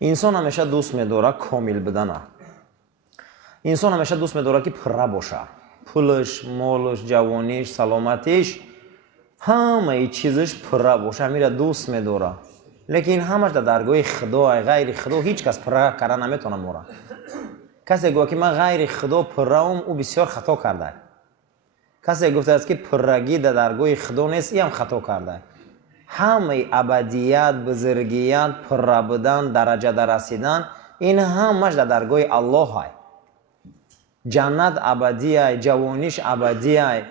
انسان همیشه دوست می‌داره کامل بدنه. انسان همیشه دوست می‌داره که پره باشه. پولش، مالش، جوانیش، سلامتیش، همه چیزش پره باشه. میره دوست می‌داره. لیکن همش در درگاه خدا، غیر خدا هیچ کس پره کردن نمیتونه موره. کسی گفت که من غیر خدا پره‌ام، او بسیار خطا کرده. کسی گفته است که پرگی در درگاه خدا نیست، این هم خطا کرده. همه ابدیت، بزرگیت، پره بودن، درجه در رسیدن، این همش در درگاه الله های. جنت ابدیه، جوانیش ابدیه،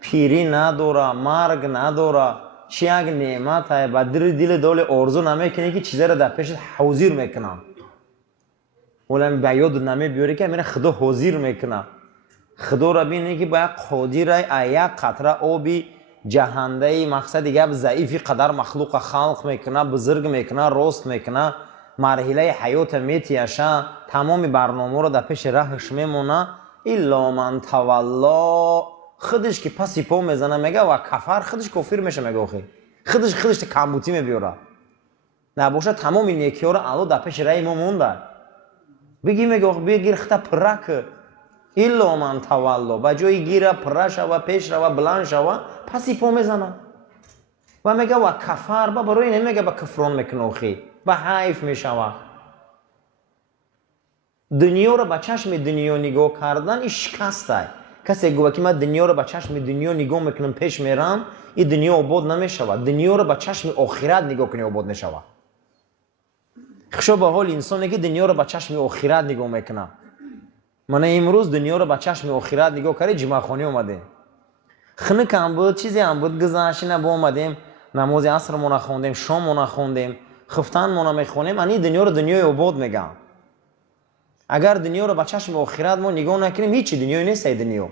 پیری نداره، مرگ نداره، چی یک نعمت های. با دل دول آرزو نمیکنی که چیزی را در پیشت حاضر میکنم، ولی به یاد نمیبیاری که میره خدا حاضر میکنه. خدا را بینی که باید قادر یک قطره آبی جهنده، مقصد دیگه ضعیفی قدر مخلوق خلق میکنه، بزرگ میکنه، راست میکنه، مرحله حیات میتیشه، تمام برنامه رو در پیش رهش میمونه. الا من تولا، خودش که پسی پا میزنه میگه و کفر، خودش کافر میشه. میگه خودش کمبوتی میبیاره. نباشه تمام نیکی ها رو الله در پیش رای ما مونده. بگی میگه بگیر خطا پرک الا من تولا، با جای گیره پره شوه، پیش روه، بلند شوه، پسی پا میزنه و میگه و کفر. با برای نمیگه با کفران میکنه، با حیف میشوه. دنیا رو با چشم دنیا نگاه کردن این شکسته. کسی گوه که من دنیا رو با چشم دنیا نگاه میکنم پیش میرم، این دنیا آباد نمیشوه. دنیا رو با چشم آخرت نگاه کنی آباد میشوه. خشو به حال انسانی که دنیا رو با چشم آخرت نگاه میکنه. من امروز دنیا رو با چشم آخرت نگاه کردم، جمعه خانه اومدیم، خنک هم بود، چیزی هم بود، گذشت نبود، اومدیم نماز عصر مون خوندیم، شام مون خوندیم، خفتن مون میخونیم. این دنیا رو دنیای آباد میگم. اگر دنیا رو با چشم آخرت ما نگاه نکنیم، هیچ دنیایی نیست. دنیا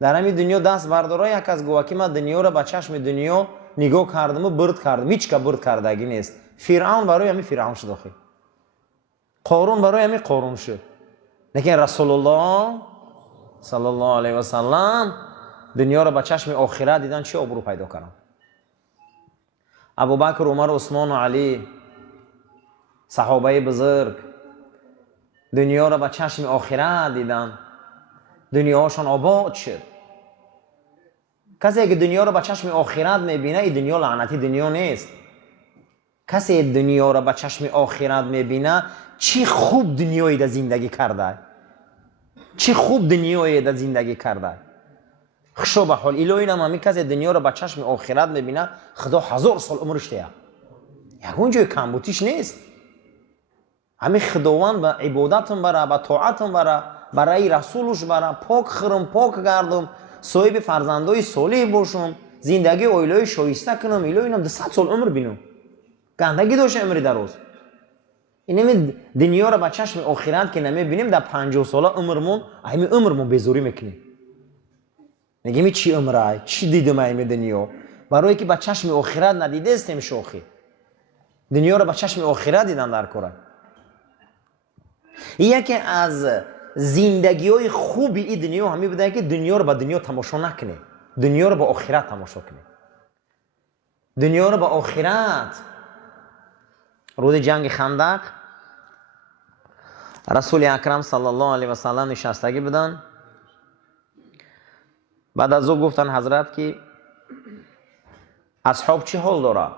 در همین دنیا دست برداره یک از گوه که من دنیا رو با چشم دنیا نگاه کردم و برد کردم، هیچ که برد کردگی نیست. فرعون برای همین فرعون شد، قارون برای همین قارون شد. لیکن رسول الله صلی الله علیه و سلم دنیا رو با چشم آخرت دیدن، چه آبرو پیدا کردن. ابوبکر، عمر، عثمان و علی، صحابه بزرگ دنیا رو با چشم آخرت دیدن، دنیاشون آباد شد. کسی که دنیا رو با چشم آخرت میبینه، این دنیا لعنتی دنیا نیست. کسی دنیا رو با چشم آخرت میبینه، چی خوب دنیایی در زندگی کرده، چی خوب دنیایی در زندگی کرده. خشو به حال الهی نمی کسی دنیا رو با چشم آخرت میبینه، خدا 1000 سال عمرش ده. یکون جای کمبوتیش نیست. همین خداوند به عبادتم بره، به طاعتم بره، برای رسولش بره، پاک خرم، پاک گردم، صاحب فرزندای صالح باشم، زندگی اویلای شایسته کنم. الهی نم 200 سال عمر بینم، گندگی داشته عمر دراز. اینم دنیا رو با چشم آخرت که نمیبینیم، در 50 ساله عمرمون همین عمرمون بیزوری میکنیم. میگیم چی عمره، چی دیدم همین دنیا. برای که با چشم آخرت ندیده استیم شوخی. دنیا رو با چشم آخرت دیدن در کاره. یکی از زندگی‌های خوبی این دنیا همین بوده که دنیا رو با دنیا تماشا نکنی، دنیا رو با آخرت تماشا کنی. دنیا رو با آخرت. روز جنگ خندق رسول اکرم صلی الله علیه و سلم نشستگی بودن. بعد از او گفتن حضرت که اصحاب چه حال داره؟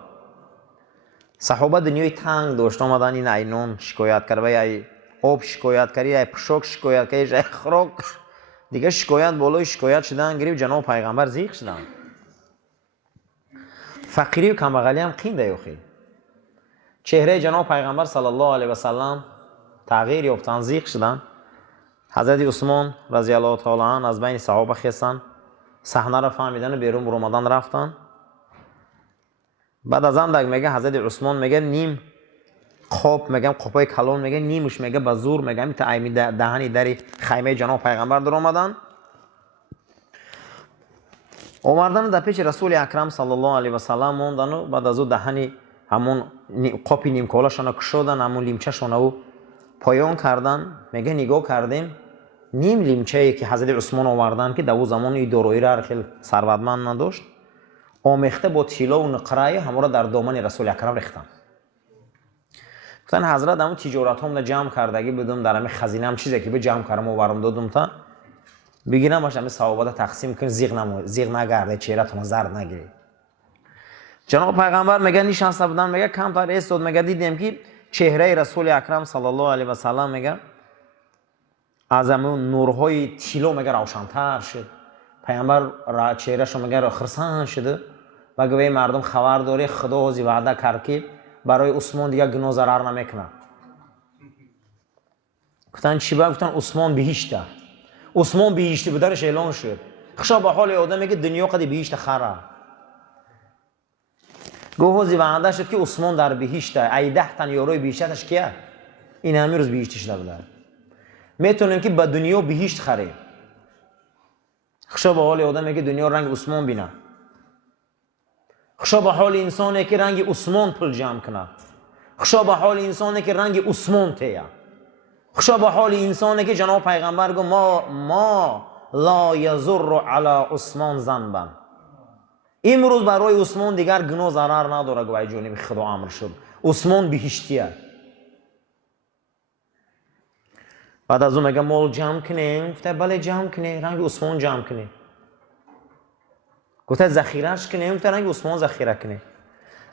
صحابه دنیای تنگ داشت، آمدن این اینون شکایت کرد، ای آب شکایت کردی، ای پشک شکایت کردی، ای خوراک دیگه شکایت بالای شکایت شدن. گریب جناب پیغمبر زیغ شدن. فقیری و کمبغلی هم قینده یوخی. چهره جناب پیغمبر صلی الله علیه و سلم تغییر یافتن، زیغ شدن. حضرت عثمان رضی الله تعالی عنه از بین صحابه خستن، صحنه را فهمیدن، بیرون رمضان رفتن. بعد از اندک میگه حضرت عثمان میگه نیم خواب، میگم قپای کلون، میگه نیمش میگه به زور، میگم تا ایمی دهنی در خیمه جناب پیغمبر در آمدن. اومدن در پیش رسول اکرم صلی الله علیه و سلم موندن و بعد از او دهنی همون قپی نیم کولاشون کشودن، همون لیمچه‌شون رو پایان کردن. میگه نگاه کردیم نیم لیمچه‌ای که حضرت عثمان آوردن که در اون زمان این دورایی را خیلی ثروتمند نداشت، آمیخته با طلا و نقره همه را در دامن رسول اکرم ریختن. گفتن حضرت همون تجارتام جمع کردگی بدم در همین خزینه‌ام چیزی که به جمع کردم آوردم دادم تا بگیرم باشه همین ثوابات تقسیم کن زیغ نگرده چهره‌تون زرد نگیری. جناب پیغمبر میگه نشسته بودن میگه کم تر ایستاد میگه دیدیم که چهره رسول اکرم صلی الله علیه و سلم میگه از همون نورهای طلا میگه روشن‌تر شد. پیامبر چهرهشو میگه خرسان شده و گوی مردم خبر داره خدا از وعده کرد که برای عثمان دیگه گناه ضرر نمیکنه. گفتن چی با؟ گفتن عثمان بهشته. عثمان بهشته بدرش اعلان شد. خشا به حال آدمی که دنیا قد بهشت خره. گوهوزی وعده شد که عثمان در بهشته. ای 10 تن یاروی بهشتش کیه؟ این همین روز بهشتش داره. میتونیم که به دنیا بهشت خریم. خشا به حال آدمی که دنیا رنگ عثمان بینه. خشا به حال انسانی که رنگ عثمان پول جمع کنه. خشا به حال انسانی که رنگ عثمان تیه. خشا به حال انسانی که جناب پیغمبر گفت ما لا یضر علی عثمان ذنبا. امروز برای عثمان دیگر گناه ضرر نداره. گوی جانب خدا امر شد. عثمان بهشتیه. بعد از اون میگه مال جمع کنیم. گفته بله جمع کنیم. رنگ عثمان جمع کنیم. گفته ذخیرهش کنیم. گفته رنگ عثمان ذخیره کنیم.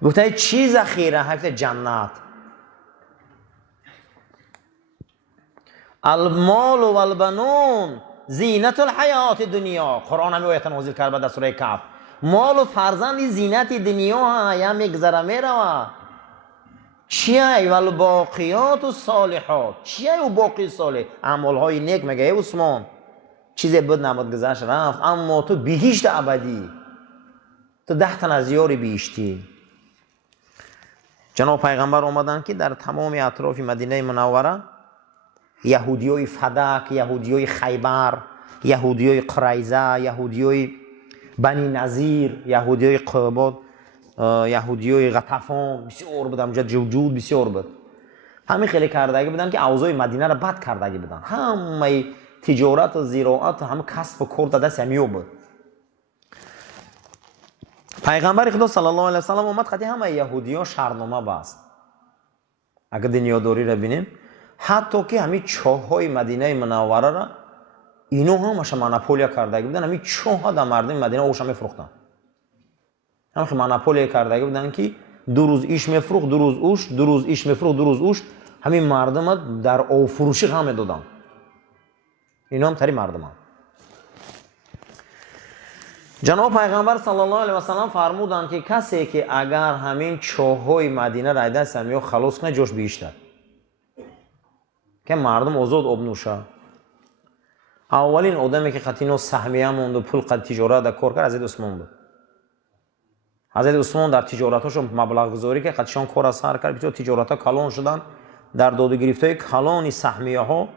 گفته چی ذخیره؟ گفته جنت. المال و البنون زینت الحیات دنیا. قرآن همی آیت نازل کرد در سوره کهف. مال و فرزند زینت دنیا ها میگذره میره. چیه؟ والباقیات الصالحات. چیه او باقی صالح؟ اعمال های نیک. میگه ای عثمان چیزی بد نبود گذشت رفت اما تو بهشت ابدی. تو 10 تن از یاری بهشتی. جناب پیغمبر اومدن که در تمام اطراف مدینه منوره یهودیای فدک، یهودیای خیبر، یهودیای قریظه، یهودیای بنی نظیر، یهودیای قباد، یهودیای غطفان بسیار بودن. جوجود بسیار بود. همین خیلی کردگی بودن که اوضاع مدینه را بد کردگی بودن. همه تجارت و زراعت و همه کسب و کار دست همیو بود. پیغمبر خدا صلی الله علیه و سلم اومد خاطر همه یهودی‌ها شرطنامه بست. اگه دنیاداری را ببینیم حتی که همین چاه‌های مدینه منوره را اینو همش مونوپولیا کردگی بودن. همین چاه در مردم مدینه اوش میفروختن. همین مونوپولیا کردگی بودن که 2 روز ایش میفروخت 2 روز اوش، 2 روز ایش میفروخت 2 روز اوش. همین مردم در او فروشی هم دادن. اینا هم تری مردم. جناب پیغمبر صلی الله علیه و سلم فرمودند که کسی که اگر همین چاه‌های مدینه را دست همیو خلاص کنه جوش بیشتر که مردم آزاد آب نوشه. اولین آدمی که خطینو سهمیه موند و پول قد تجارت در کار کرد حضرت عثمان بود. حضرت عثمان در تجارتاشون مبلغ گذاری که خطشان کار از سر کرد. بیچاره تجارت‌ها کلان شدن. در داد و گرفت‌های کلانی سهمیه ها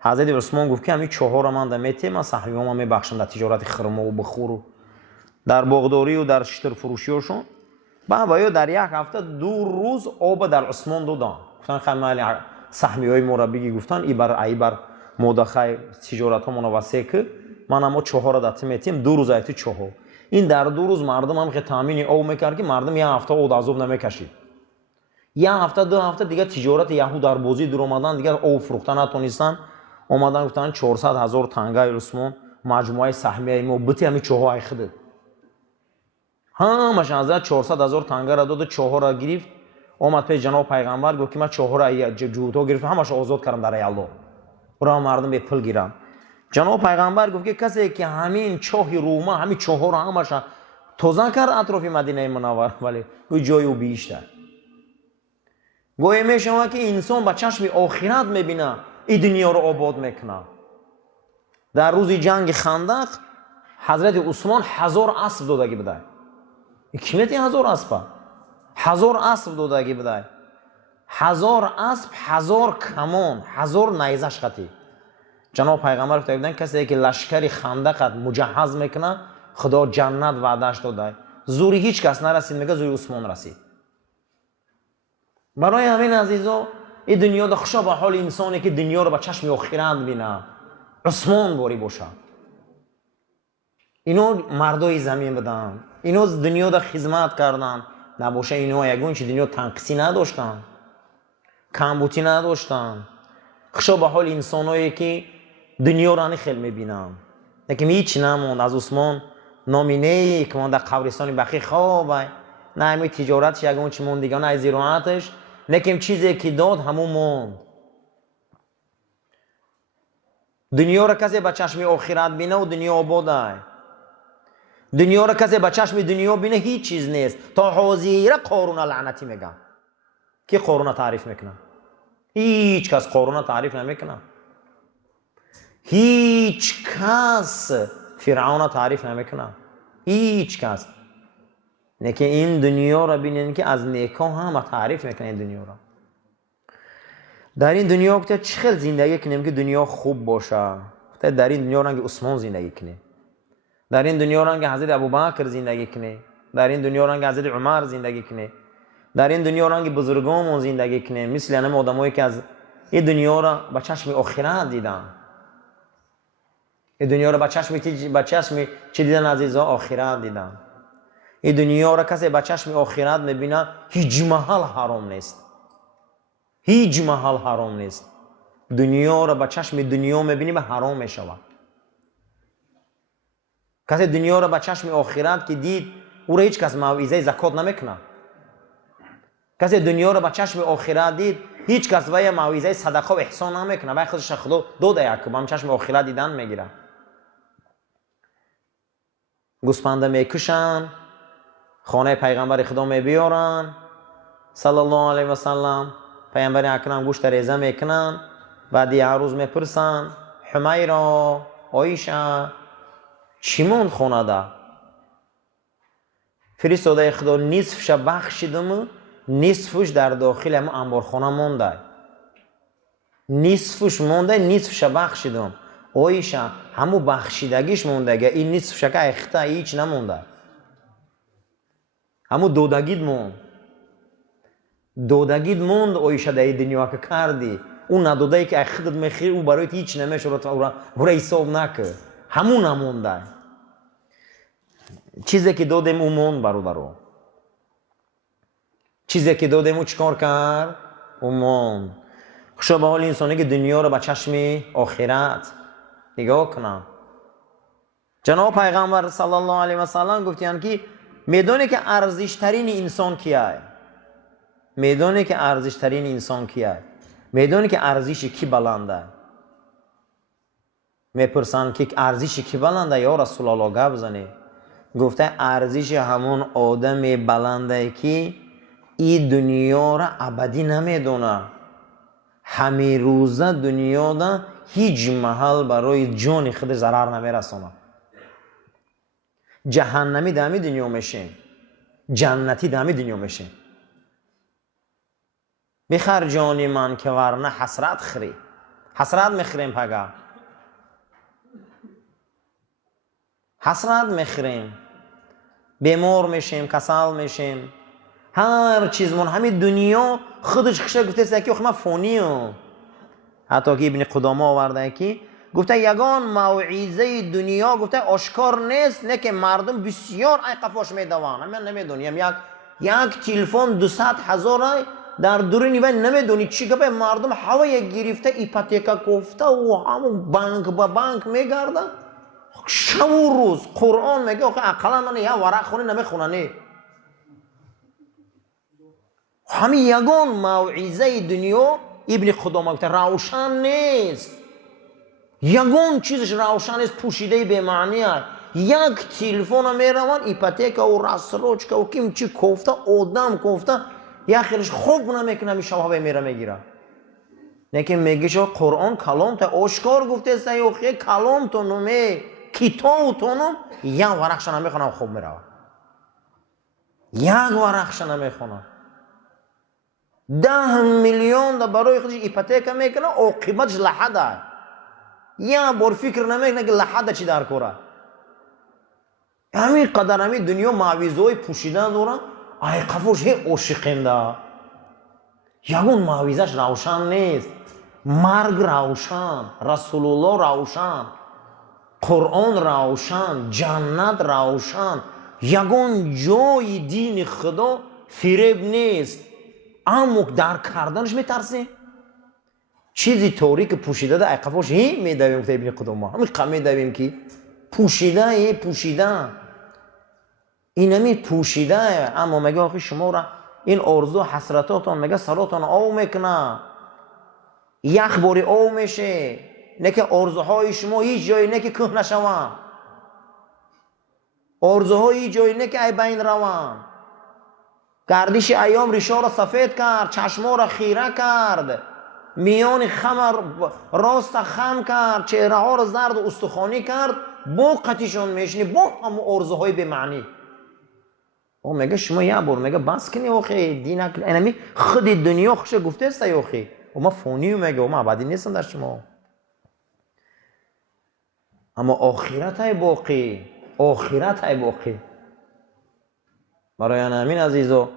حضرت عثمان گفت که همین 4 من میته من سهمیه ها میبخشم در تجارت خرما و بخور و در باغداری و در شتر فروشیشون. بعد در یک هفته 2 روز آب در عثمان دادن. گفتن خیلی سهمیه‌های مربی گفتن ای بر مدخای تجارت ها منوسه که من اما 4 دات میتیم 2 روز ایتی 4. این در 2 روز مردم هم که تامین او میکرد که مردم یک هفته او عذاب نمیکشید. یک هفته 2 هفته دیگه تجارت یهود در بازی در اومدن دیگه او فروختن نتونستن. اومدن گفتن 400,000 تنگای عثمان مجموعه سهمیه ما بتی همین 4 خدد. همش از 400,000 تنگا را داد و 4 را گرفت. اومد پی جناب پیغمبر گفت که من 4 را جوتا گرفت همش آزاد کردم در الله. برای مردم به پول گیرم. جناب پیغمبر گفت که کسی که همین چاه روما همین 4 را همش توزن کرد اطراف مدینه منوره ولی گوی جای او بیشتر. گوی میشوه که انسان با چشم آخرت میبینه این دنیا رو آباد میکنه. در روز جنگ خندق حضرت عثمان 1000 اسب دادگی بده. کمیتی 1000 اسب 1000 اسب دادگی بده. 1000 اسب 1000 کمان 1000 نیزش خطی. جناب پیغمبر فرمودن کسی که لشکری خندق مجهز میکنه خدا جنت وعدهش داده. زوری هیچ کس نرسید میگه زوری عثمان رسید. برای همین عزیزا این دنیا دا خوشا به حال انسانی که دنیا رو با چشم آخرت بینه عثمان باری باشه. اینو مردای زمین بدن. اینو دنیا دا خدمت کردن. نباشه اینو یگون چی دنیا تنقصی نداشتن. کمبودی نداشتن. خشا به حال انسانایی که دنیا را خیلی میبینن، لیکن هیچ نموند از عثمان نامینه که من در قبرستان بخی خوابه، نه همین تجارتش یکون چی موندگان از زیرانتش، لیکن چیزی که داد همون موند. دنیا را کسی به چشم آخرت بینه و دنیا آباده. دنیا را کسی به چشم دنیا بینه هیچ چیز نیست. تا حاضیره قارون لعنتی میگن. کی قارون تعریف میکنه؟ هیچ کس قارون تعریف نمیکنه. هیچ کس فرعون تعریف نمیکنه. هیچ کس. نه که این دنیا را بینین که از نیکا هم تعریف میکنه این دنیا را. در این دنیا که چه خیلی زندگی کنیم که دنیا خوب باشه. در این دنیا رنگ عثمان زندگی کنیم. در این دنیا رنگ حضرت ابوبکر زندگی کنیم. در این دنیا رنگ حضرت عمر زندگی کنیم. در این دنیا رنگ بزرگان زندگی کنیم. مثل همه آدمایی که از این دنیا را به چشم آخرت دیدن. این دنیا را به چشم چه دیدن عزیزا؟ آخرت دیدن. این دنیا را کسی به چشم آخرت میبینه هیچ محل حرام نیست. هیچ محل حرام نیست. دنیا را به چشم دنیا میبینی به حرام میشود. کسی دنیا را به چشم آخرت که دید او را هیچ کس موعظه زکات نمیکنه. کسی دنیا را به چشم آخرت دید هیچ کس وی موعظه صدقه و احسان نمیکنه. وی خودش خدا داده یک با چشم آخرت دیدن میگیره. گوسپنده میکشن، خانه پیغمبر خدا میبیارن صلی الله علیه و سلم. پیامبر اکرم گوشت ریزه میکنن. بعد یه روز میپرسن حمیرا، عایشه چی موند خونه ده؟ فرستاده خدا نصفش بخشیدم، نصفش در داخل همون انبارخانه مونده. نصفش مونده، نصفش بخشیدم. عایشه همون بخشیدگیش مونده، این نصفش که اخته هیچ نمونده. همون دودگید موند. دودگید موند عایشه در دنیا که کردی. اون ندوده که اخدت میخیر او برایت هیچ نمیشه او را حساب نکه. همون نمونده. چیزی که دادیم او موند برادرو. چیزی که دادیم او چکار کرد؟ او موند. خوشا به حال انسانی که دنیا رو به چشم آخرت نگاه کنن. جناب پیغمبر صلی الله علیه و سلم گفتن که میدونی که ارزشترین انسان کیه؟ میدونی که ارزشترین انسان کیه؟ میدونی که ارزش کی بلنده؟ میپرسن که ارزش کی بلنده یا رسول الله گپ بزنی؟ گفته ارزش همون آدم بلنده که این دنیا را ابدی نمیدونه. همه روزه دنیا دا هیچ محل برای جان خود ضرر نمیرسونه. جهنمی دمی دنیا میشه، جنتی دمی دنیا میشه. بخر جانی من که ورنه حسرت خری. حسرت میخریم پگه. حسرت میخریم. بیمار میشیم، کسل میشیم. هر چیزمون همین دنیا خودش خشه گفته که من فانیم. حتی که ابن قدامه آورده که گفته یگان موعظه دنیا گفته آشکار نیست، نه که مردم بسیار ای قفاش میدوان. من نمیدونیم یک تلفن 200,000 در دورین و نمیدونی چی گفته. مردم هوای گرفته ایپاتیکا گفته و همون بانک با بانک میگرده. شب و روز قرآن میگه آخه اقلا من یه ورق خونی نمیخوننی. همین یگان موعظه دنیا ابن قدامه گفته روشن نیست. یگان چیزش روشن نیست، پوشیده به معنی است. یک تلفن میروان ایپاتیکا و راسروچکا و کیم چی کوفته آدم کوفته یا خیرش خوب نمیکنه می شبه میره میگیره. لیکن میگه شو قرآن کلام تا آشکار گفته است یا خیلی کلام تو نمی کتاب تو نم یک ورقش نمیخونم خوب میروه. یک ورقش نمیخونم. 10 میلیون دا برای خودش ایپاتیکا میکنه عاقبتش لحده. یا بار فکر نمیکنه که لحده چی در کوره. همین قدر همین دنیا معویزهای پوشیدن دارن. ای قفوش هی عاشقنده. یگون معویزش روشن نیست. مرگ روشن، رسول الله روشن، قرآن روشن، جنت روشن. یگون جای دین خدا فریب نیست. عمق درک کردنش میترسیم. چیزی تاریک پوشیده در قفاش هی میدویم که ابن قدامه همین قم میدویم که پوشیده اینمی پوشیده. اما میگه آخی شما را این آرزو حسرتاتون میگه سراتون آو میکنه، یک باری آو میشه، نه که آرزوهای شما هیچ جایی نه که که نشوان، آرزوهای هیچ جایی نه که ای بین روان. گردش ایام ریشا را سفید کرد، چشما را خیره کرد، میان خم راست خم کرد، چهره ها را زرد و استخوانی کرد، با قطیشون میشنی با همون آرزوهای به معنی. او میگه شما یه بار میگه بس کنی آخی دینک اینمی خود دنیا خوش گفته است آخی و ما فانی میگه و ما ابدی نیستم در شما. اما آخرت های باقی، آخرت های باقی. برای همین عزیزو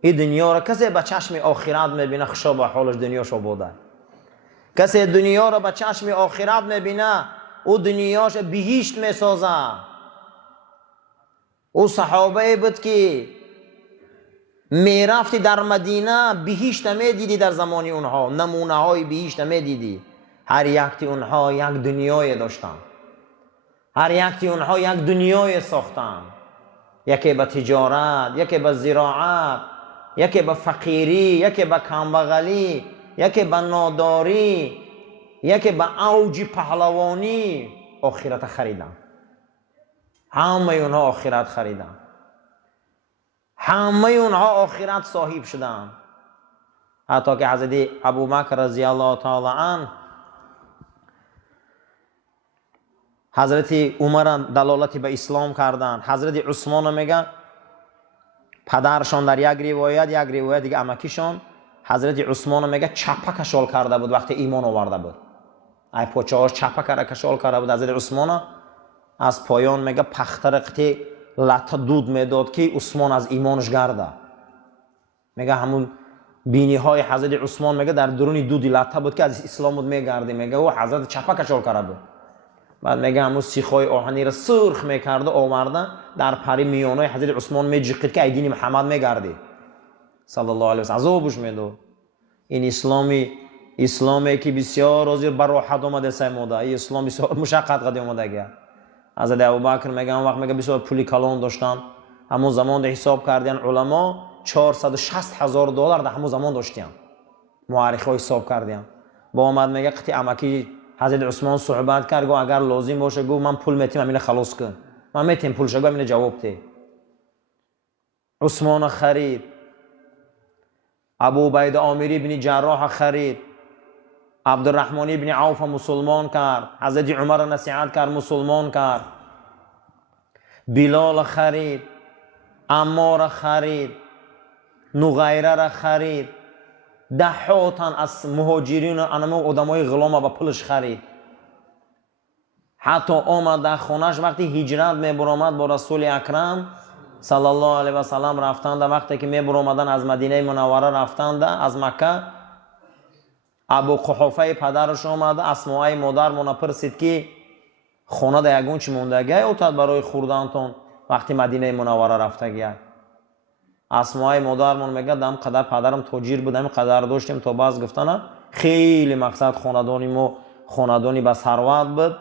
این دنیا را کسی به چشم آخرت میبینه خوشا به حالش دنیاش آباده. کسی دنیا را به چشم آخرت میبینه او دنیاش بهشت میسازه. او صحابه بود که میرفتی در مدینه بهشت میدیدی، در زمان اونها نمونه های بهشت میدیدی. هر یکتی اونها یک دنیای داشتن، هر یکتی اونها یک دنیای ساختن، یکی به تجارت، یکی به زراعت، یکی به فقیری، یکی به کمبغلی، یکی به ناداری، یکی به اوج پهلوانی آخرت خریدن. همه اونها آخرت خریدن، همه اونها آخرت صاحب شدن. حتی که حضرت ابوبکر رضی الله تعالی عنه حضرت عمر دلالتی به اسلام کردن. حضرت عثمان میگن پدرشان در یک روایت دیگه امکیشان حضرت عثمان میگه چپه کشال کرده بود وقتی ایمان آورده بود. ای پاچه‌هاش چپه کشال کرده بود. حضرت عثمان از پایان میگه پختر قطعی لطه دود میداد که عثمان از ایمانش گرده. میگه همون بینی های حضرت عثمان میگه در درون دودی لطه بود که از اسلام بود میگرده. میگه او حضرت چپه کشال کرده بود. بعد میگه همون سیخای آهنی را سرخ میکرده آورده در پری میانای حضرت عثمان میجقید که ای دین محمد میگرده صلی الله علیه و سلم. عذابش میداد. این اسلامی که بسیار از بر راحت اومده سیموده، این اسلام بسیار مشقت قد اومده گه. حضرت ابوبکر میگه اون وقت میگه بسیار پولی کلان داشتن. همون زمان ده حساب کردن علما 460,000 دلار در همون زمان داشتن. مورخا حساب کردن. با اومد میگه قطعی امکی حضرت عثمان صحبت کرد، گو اگر لازم باشه گو من پول میتیم امین خلاص کن، من میتیم پول شگو امین جواب ده. عثمان خرید، ابو عبیده عامر بن جراح خرید، عبدالرحمن بن عوف مسلمان کرد، حضرت عمر نصیحت کرد مسلمان کرد، بلال خرید، عمار خرید، نغیره را خرید، دهاتن از مهاجرین و آدمای غلام با پولش خرید. حتی آمد در خونش وقتی هجرت میبرامد با رسول اکرم صلی الله علیه و سلم رفتند. وقتی که میبرامدن از مدینه منوره رفتند از مکه، ابو قحافه پدرش آمد اسماء مادر مون پرسید که خونه در یگون چی موندگی اوتاد برای خوردنتون وقتی مدینه منوره رفته گیاد. اسماء مادرمون میگه دم قدر پدرم تاجر بودم قدر داشتیم تا باز گفتن خیلی مقصد خاندانی با ثروت بود.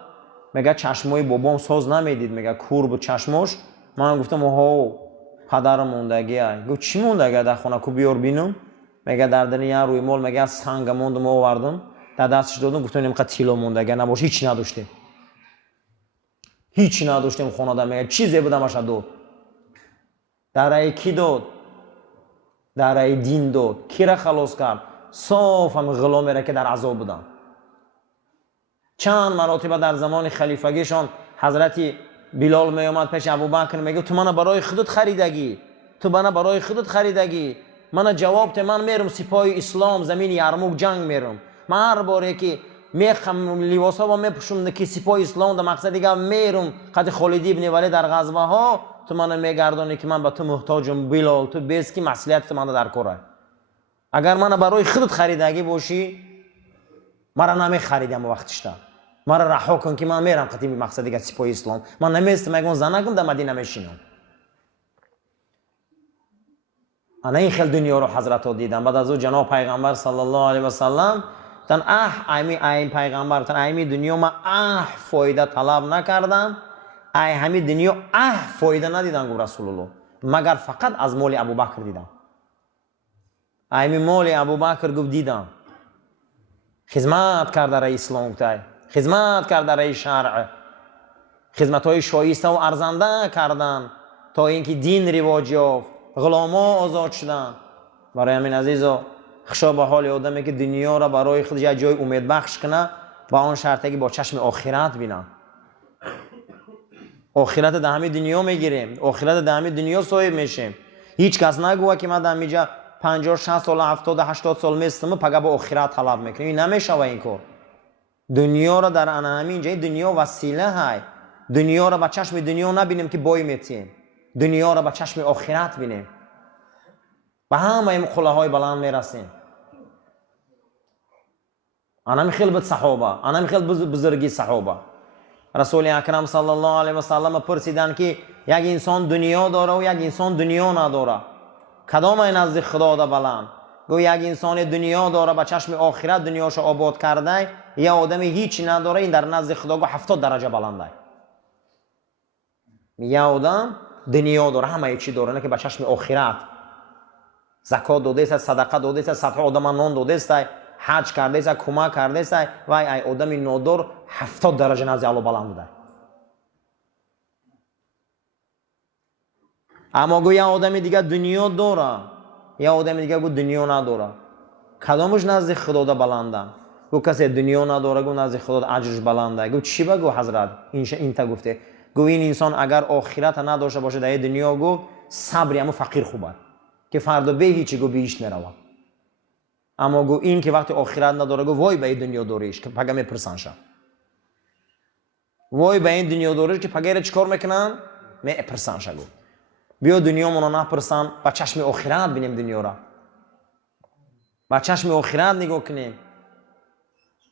میگه چشمای بابام ساز نمیدید، میگه کور بود چشمش. من گفتم اوه پدرم موندگی ای. گفت چی موندگی در خونه کو بیار بینم؟ میگه در دنیا روی مال میگه سنگ موندم آوردم در دستش دادم گفتم اینقدر تیلا موندگی نباشه هیچ نداشتیم خونه. میگه چیزی بودمش داد. در رای کی داد؟ در رای دین داد. کی را خلاص کرد؟ صاف هم غلامی را که در عذاب بودن. چند مراتب در زمان خلیفگیشان حضرت بلال می اومد پیش ابوبکر میگه تو منو برای خودت خریدگی، من جواب ته من میرم سپاه اسلام زمین یرموک جنگ میرم. من هر باره که میخم لباسا و میپوشم که سپاه اسلام در مقصد دیگه میرم قد خالد ابن ولید در غزوه ها، تو منو میگردونی که من به تو محتاجم بلال، تو بیس کی مسئولیت من در کاره. اگر من برای خودت خریدگی باشی مرا نمیخریدم وقتش تا مرا رها کن که من میرم قدیم مقصد دیگه سپاه اسلام. من نمیستم میگم زنگم در مدینه میشینم. انا این خیلی دنیا رو حضرت ها دیدم. بعد از او جناب پیغمبر صلی الله علیه و سلم تن این پیغمبر تن ایمی دنیا ما فایده طلب نکردم، همین دنیا فایده ندیدم گفت رسول الله، مگر فقط از مال ابوبکر دیدم. همین مال ابوبکر گفت دیدم خدمت کرده رای اسلام گفتای، خدمت کرده رای شرع، خدمت های شایسته و ارزنده کردن تا اینکه دین رواج یافت، غلاما آزاد شدن. برای همین عزیزا خشا به حال آدمی که دنیا را برای خودش یک جای امید بخش کنه، با آن شرطی که با چشم آخرت بینه. آخرت در همین دنیا میگیریم، آخرت در همین دنیا صاحب میشیم. هیچ کس نگوه که من در اینجا 50 60 سال 70 80 سال میستم پگه با آخرت طلب میکنیم. این نمیشه این کار. دنیا را در همین جای دنیا وسیله های. دنیا را با چشم دنیا نبینیم که بای میتیم، دنیا را با چشم آخرت بینیم. به همه این خلاهای بلند میرسیم. انا خیلی بد صحابه، انا خیلی بزرگی صحابه. رسول اکرم صلی الله علیه و سلم پرسیدن که یک انسان دنیا داره و یک انسان دنیا نداره، کدام این نزد خدا ده بلند؟ گو یک انسان دنیا داره با چشم آخرت دنیاشو آباد کرده، یا آدم هیچی نداره این در نزد خدا گو 70 درجه بلنده. یا آدم دنیا داره همه چی داره، نه که با چشم آخرت زکات داده است، صدقه داده است، صدقه آدم نان داده است، حج کرده است، کمک کرده است، و ای آدم نادار 70 درجه نزد الله بلند بوده. اما گو یا آدم دیگه دنیا داره، یا آدم دیگه گو دنیا نداره، کدامش نزد خدا بلنده؟ گو کسی دنیا نداره گو نزد خدا اجرش بلنده. گو چی بگو حضرت؟ این تا گفته گو این انسان اگر آخرت نداشته باشه در دنیا گو صبری اما فقیر خوبه که فردا به هیچی گو بیش نروه. اما گو این که وقتی آخرت نداره گو وای به این دنیا دوریش که پگه میپرسنشه، وای به این دنیا دوریش که پگه را چیکار میکنن؟ میپرسنشه. گو بیا دنیا منو نپرسن، با چشم آخرت بینیم دنیا را، با چشم آخرت نگاه کنیم.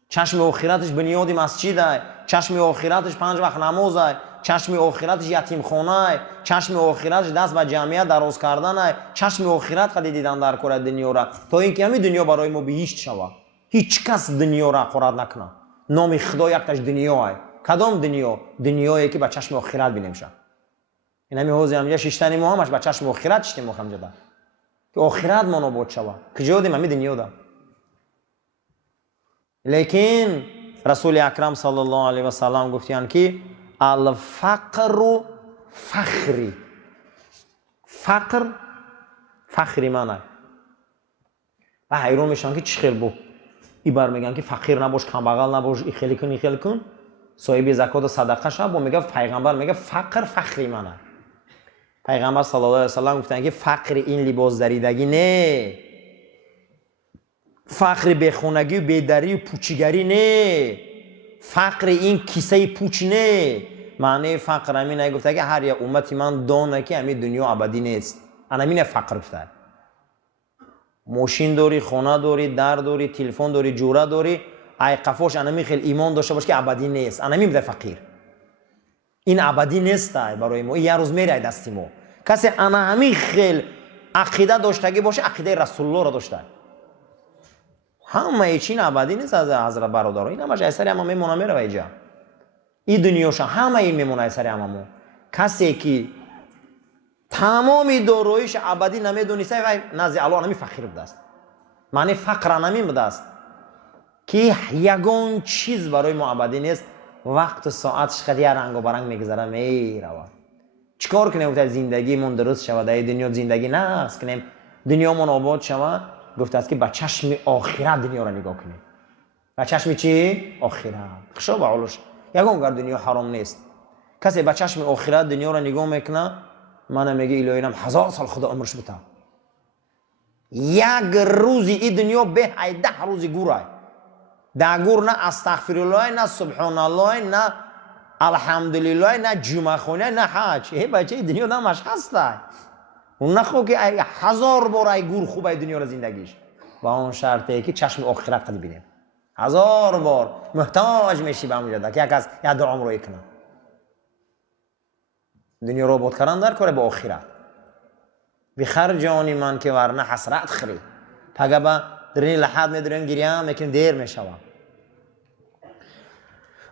چشم آخرتش بنیاد مسجده، چشم آخرتش 5 وقت نمازه، چشم آخرتش یتیم خانه، چشم آخرتش دست به جمعیت دراز کردن، چشم آخرت قد دیدن در کره دنیا را، تا اینکه همین دنیا برای ما بهشت شود. هیچ کس دنیا را خورد نکنه. نام خدا یکتاش دنیا است. کدام دنیا؟ دنیایی که با چشم آخرت بینیم شه. این همین حوزه همجا شیشتنی ما همش با چشم آخرت شدیم ما همجا که آخرت ما نابود شود. کجا دیم همین دنیا دا. لیکن رسول اکرم صلی الله علیه و سلم گفتیان که الفقر فخری، فقر فخری منه. و حیران میشن که چی خیل بود این بر میگن که فقیر نباش، کمبغل نباش، این خیلی کن این خیلی کن، صاحب زکات و صدقه شو. و میگه پیغمبر میگه فقر فخری منه. پیغمبر صلی الله علیه و سلم گفتن که فقر این لباس دریدگی نه، فقر بخونگی و بیدری و پوچیگری نه، فقر این کیسه پوچ نه. معنی فقر همینه گفته که هر یک امتی من دانه که همین دنیا ابدی نیست. همینه فقر گفته. ماشین داری، خانه داری، در داری، تلفن داری، جوره داری، ای قفاش انمی خیلی ایمان داشته باش که ابدی نیست. انمی میده فقیر. این ابدی نیست برای ما. این یه روز میره دستی ما. کسی انمی خیلی عقیده داشتگی باشه عقیده رسول الله را داشته. همه چین ابدی نیست از حضرت برادران. این همش اثری اما میمونه میره اینجا. این دنیاش همه این میمونه اثری اما. کسی که تمامی داراییش ابدی نمیدونیسته و نزد الله نمی فقیر بوده است. معنی فقر نمی بوده است که یگان چیز برای ما ابدی نیست. وقت و ساعتش خیلی رنگ و برنگ میگذره میره. چیکار کنیم تا زندگیمون درست شود در دنیا؟ زندگی نه است کنیم دنیامون آباد شود. گفته است که با چشم آخرت دنیا را نگاه کنیم. با چشم چی؟ آخرت. خشا به حالش یگان گر دنیا حرام نیست. کسی با چشم آخرت دنیا را نگاه میکنه، من میگه الهی نم 1000 سال خدا عمرش بده. یک روزی این دنیا به 10 روزی گوره. در گور نه استغفرالله، نه سبحان الله، نه الحمدلله، نه جمعه خونه، نه حج. این بچه دنیا نمش هسته. اون نخو که 1000 بار ای گور خوب ای دنیا را زندگیش. با اون شرطه که چشم آخرت قد بینیم. 1000 بار محتاج میشی به اونجا که یک از یک دو عمر رو کنه. دنیا رو آباد کردن در کار با آخرت. بخر جانی من که ورنه حسرت خری. پگه با در این لحظه میداریم گریم میکنیم دیر میشوم.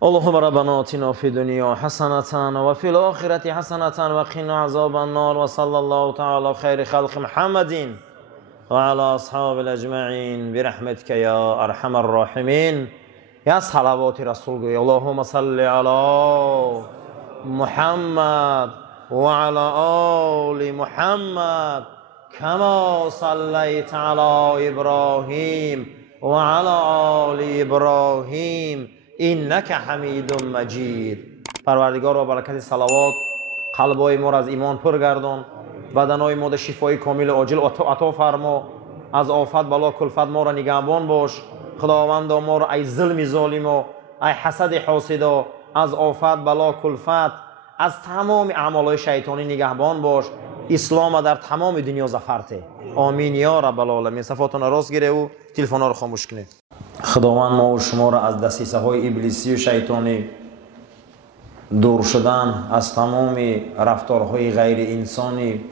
اللهم ربنا آتنا في الدنيا حسنة وفي الآخرة حسنة وقنا عذاب النار وصلى الله تعالى خير خلق محمد وعلى أصحاب الأجمعين برحمتك يا أرحم الراحمين. يا صلوات رسول اللهم صل على محمد وعلى آل محمد كما صليت على إبراهيم وعلى آل إبراهيم إنك حمید مجید. پروردگار و برکت صلوات قلبای ما را از ایمان پر گردان، بدنهای ما را شفای کامل عاجل عطا فرما، از آفت بلا کلفت ما را نگهبان باش. خداوند ما را ای ظلم ظالما، ای حسد حاسدا، از آفت بلا کلفت، از تمام اعمال شیطانی نگهبان باش. اسلام در تمام دنیا ظفر ده. آمین یا رب العالمین. صفاتون راست گیره و تلفن رو خاموش کنید. خداوند ما و شما را از دسیسه های ابلیسی و شیطانی دور شدن، از تمام رفتارهای غیر انسانی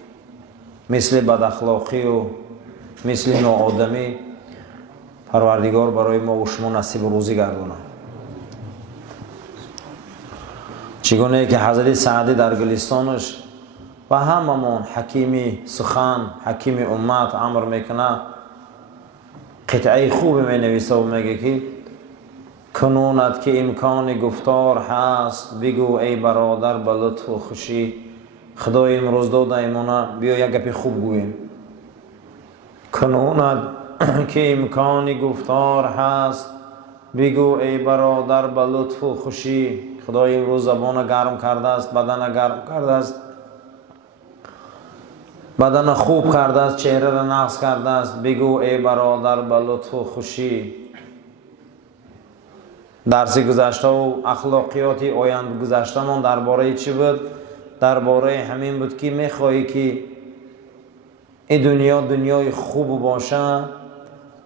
مثل بد اخلاقی و مثل ناآدمی پروردگار برای ما و شما نصیب روزی گردونه. چگونه که حضرت سعدی در گلستانش و هممون حکیمی سخن، حکیم امت امر میکنه، قطعه خوب می نویسه و میگه که کنونت که امکان گفتار هست بگو ای برادر به لطف و خوشی. خدای امروز داده ایمانه بیا یک گپ خوب گوییم. کنونت که امکان گفتار هست بگو ای برادر به لطف و خوشی. خدای امروز زبان گرم کرده است، بدن گرم کرده است، بدن خوب کرده است، چهره را نقص کرده است. بگو ای برادر به لطف و خوشی. درس گذشته و اخلاقیات آینده گذشته من درباره چی بود؟ درباره همین بود که میخواهی که این دنیا دنیای خوب باشه،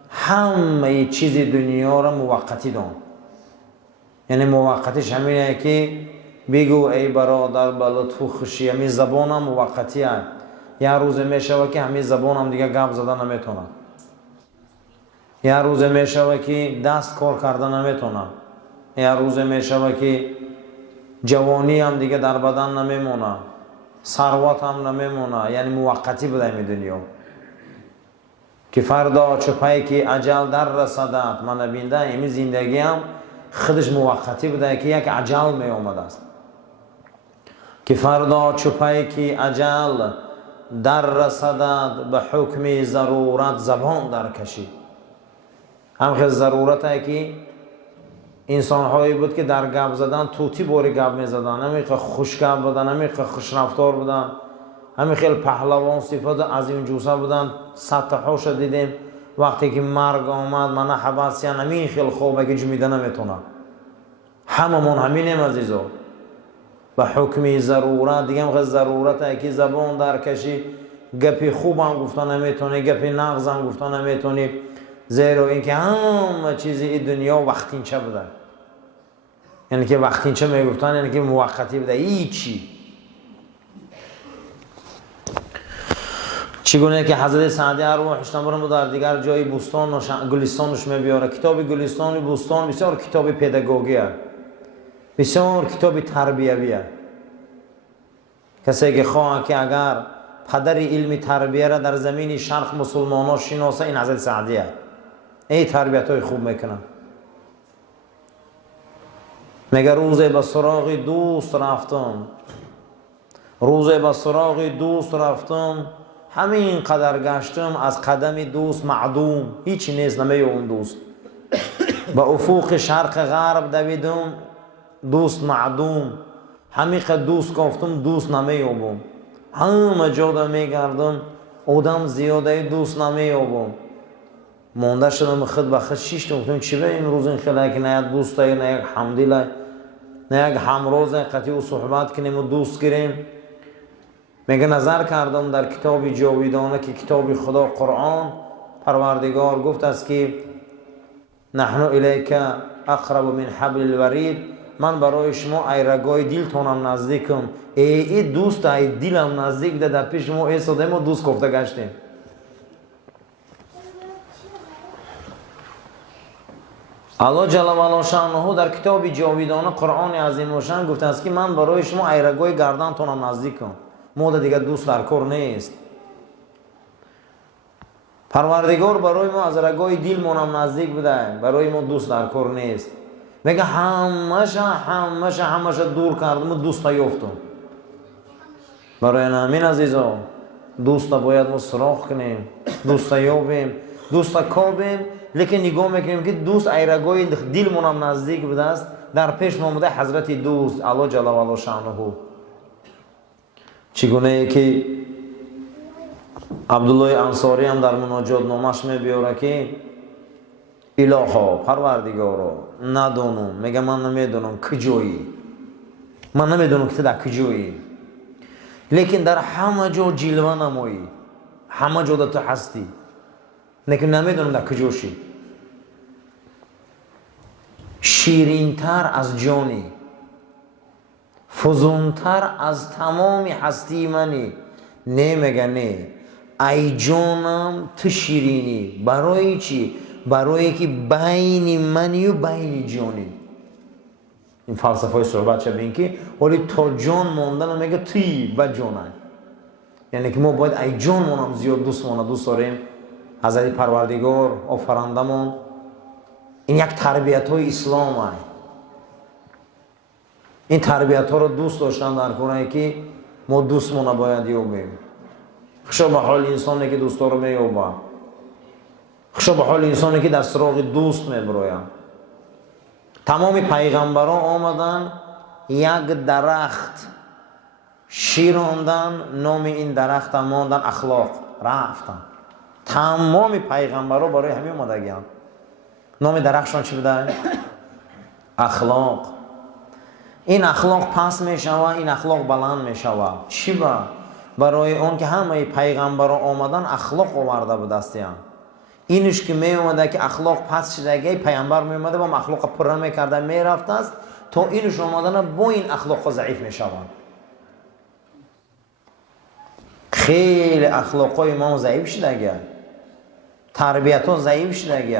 همه چیز دنیا را موقتی دان. یعنی موقتش همینه که بگو ای برادر به لطف و خوشی. همین زبان هم موقتی هست. یه روز میشوه که همین زبان هم دیگه گپ زدن نمیتونه. یه روز میشوه که دست کار کردن نمیتونه. یه روز میشوه که جوانی هم دیگه در بدن نمیمونه، ثروت هم نمیمونه. یعنی موقتی بوده این دنیا که فردا چپایی که اجل در رسدت. من بینده این زندگی هم خودش موقتی بوده که یک اجل می آمده است که فردا چپایی که اجل در رسدت به حکم ضرورت زبان در کشید. همخیل ضرورت هایی که انسان هایی بود که در گپ زدن توتی باری گپ می زدن، همیخیل خوش گپ بودن، همیخیل خوش رفتار بودن، همیخیل پهلوان صفات عظیم جوسه بودن. سطحاش دیدیم وقتی که مرگ آمد من حبسیان همیخیل خوبه که جمیده نمیتونه. هممون همینیم عزیزو. به حکم ضرورت دیگه همخیل ضرورت هایی که زبان در کشی. گپی خوب هم گفتن نمیتونی، گپی نغز هم گفتن نمیتونی، زیرا اینکه همه چیزی این دنیا وقتینچه بوده. یعنی که وقتینچه میگفتن یعنی که موقتی بوده. هیچی. چگونه که حضرت سعدی ارواحش نبرم در دیگر جای بوستان و گلستانش میبیاره. کتاب گلستان و بوستان بسیار کتاب پداگوگیه، بسیار کتاب تربیویه. کسی که خواه که اگر پدر علم تربیه را در زمین شرق مسلمان ها شناسه این حضرت سعدیه. این تربیت های خوب میکنن. میگه روزی به سراغ دوست رفتم، روزی به سراغ دوست رفتم، همین قدر گشتم از قدم دوست معدوم، هیچی نیست نمیه اون دوست. به افق شرق غرب دویدم، دوست معدوم، همین قدر دوست گفتم دوست نمیابم. همه جا میگردم آدم زیاده دوست نمیابم. مانده شدم خود به خود شیشتم گفتم چی به این روز این خیلی که نه یک دوسته، نه یک حمدیله، نه یک همراز قطعی و صحبت کنیم و دوست گیریم. میگه نظر کردم در کتاب جاویدانه که کتاب خدا قرآن، پروردگار گفت است که نحن الیک اقرب من حبل الورید. من برای شما ایرگای دیلتونم نزدیکم. ای دوست ای دیلم نزدیک ده در پیش ما ایستاده ما دوست گفته گشتیم. الله جل و علا شأنه در کتاب جاویدانه قرآن عظیم و شان گفته است که من برای شما ایرگای گردنتونم نزدیکم. ما دیگه دوست در کار نیست. پروردگار برای ما از رگای دیلمونم نزدیک بده، برای ما دوست در کار نیست. میگه همشه دور کردم دوست یافتم. برای همین عزیزان دوست باید ما سراغ کنیم، دوست یابیم، دوست کابیم، لیکن نگاه میکنیم که دوست ایرگای دیلمونم نزدیک بده است. در پیش آمده حضرت دوست الله جل و علا شأنه چگونه که عبدالله انصاری هم در مناجات نامش میبیاره که الها پروردگارا ندانم، میگه من نمیدونم کجایی، من نمیدونم که در کجایی، لیکن در همه جا جلوه نمایی، همه جا تو هستی، لیکن نمیدونم در کجاشی. شیرینتر از جانی، فزونتر از تمام هستی منی. نمیگه نه ای جانم تو شیرینی. برای چی؟ برای که بین منی و بین جانی. این فلسفه صحبت شد این که ولی تا جان ماندن میگه توی و جانه، یعنی که ما باید ای جان مونم زیاد دوست داریم. حضرت پروردگار آفرندمون این یک تربیت های اسلام های. این تربیت ها رو دوست داشتن در کنه که ما دوستمون باید یابیم. خوشا به حال انسانی که دوستا رو مییابه، خوشا به حال انسانی که در سراغ دوست میبروید. تمام پیغمبران آمدن یک درخت شیراندن، نام این درخت ماندن اخلاق رفتن. تمام پیغمبران برای همین اومدگیان. نام درختشان چی بوده؟ اخلاق. این اخلاق پس میشوه، این اخلاق بلند میشوه. چی با؟ برای اون که همه پیغمبران آمدن اخلاق آورده به دستیان. اینش که می اومده که اخلاق پس شدگی پیغمبر می اومده با اخلاق پرن میکرده میرفته است تا اینش آمدن با این اخلاق ضعیف میشوند. خیلی اخلاقای ما ضعیف شدگی، تربیت ها ضعیف شدگی.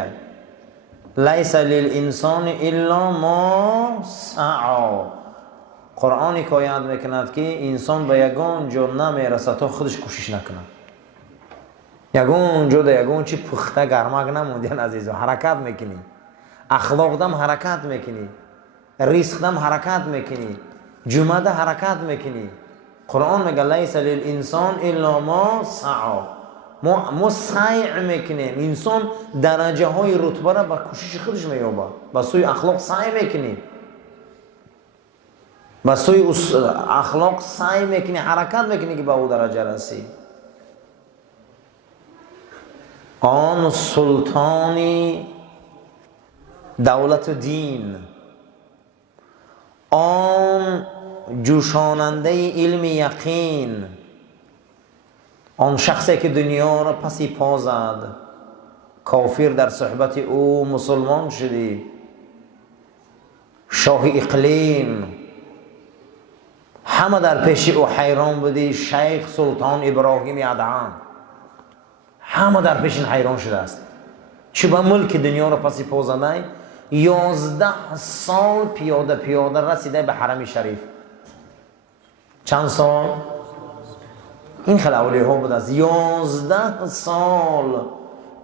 لیس للانسان الا ما سعی. قرآن حکایت میکند که انسان به یگان جا نمیرسه تا خودش کوشش نکنه. یگان جا ده یگان چی پخته گرمک نموندین عزیزا، حرکت میکنی. اخلاق دم حرکت میکنی، ریسک دم حرکت میکنی، جمعه ده حرکت میکنی. قرآن میگه لیس للانسان الا ما سعی. ما سعی میکنیم. انسان درجه های رتبه را با کوشش خودش مییابه. با سوی اخلاق سعی میکنیم، با سوی اخلاق سعی میکنی، حرکت میکنی که به او درجه رسی. آن سلطانی دولت و دین، آن جوشاننده علم یقین، آن شخصی که دنیا را پسی پا زد، کافر در صحبت او مسلمان شدی، شاه اقلیم، همه در پیش او حیران بودی. شیخ سلطان ابراهیم ادهم، همه در پیش حیران شده است. چه به ملک دنیا را پسی پا زده، 11 سال پیاده رسیده به حرم شریف. چند سال؟ این خیلی اولیه ها بود است. 11 سال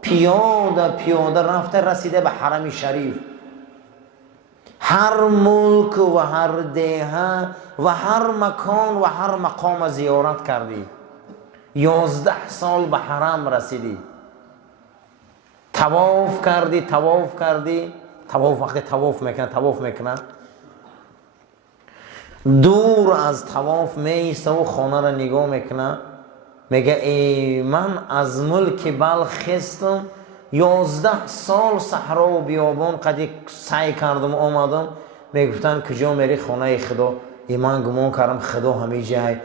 پیاده رفته رسیده به حرم شریف. هر ملک و هر دهه و هر مکان و هر مقام زیارت کردی. 11 سال به حرم رسیدی. طواف کردی. وقتی طواف میکنه دور از طواف میسته و خانه را نگاه میکنه، میگه ای من از ملک بلخ خستم، 11 سال صحرا و بیابان قدی سعی کردم آمدم. میگفتن کجا میری؟ خانه خدا. من گمان کردم خدا همه جای،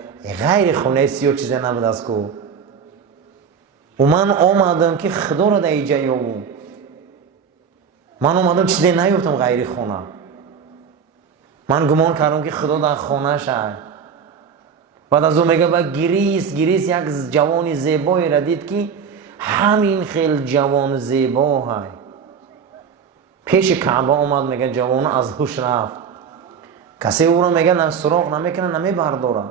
غیر خانه سیو چیزی نبود از کو. و من آمدم که خدا را در اینجا یابم. من آمدم چیزی نیفتم غیر خانه. من گمان کردم که خدا در خانه شد. بعد از اون میگه با گریس یک جوان زیبایی را دید که همین خیلی جوان زیبا های. پیش کعبه آمد، میگه جوان از هوش رفت. کسی او را میگه نه سراغ نمیکنه نمی برداره.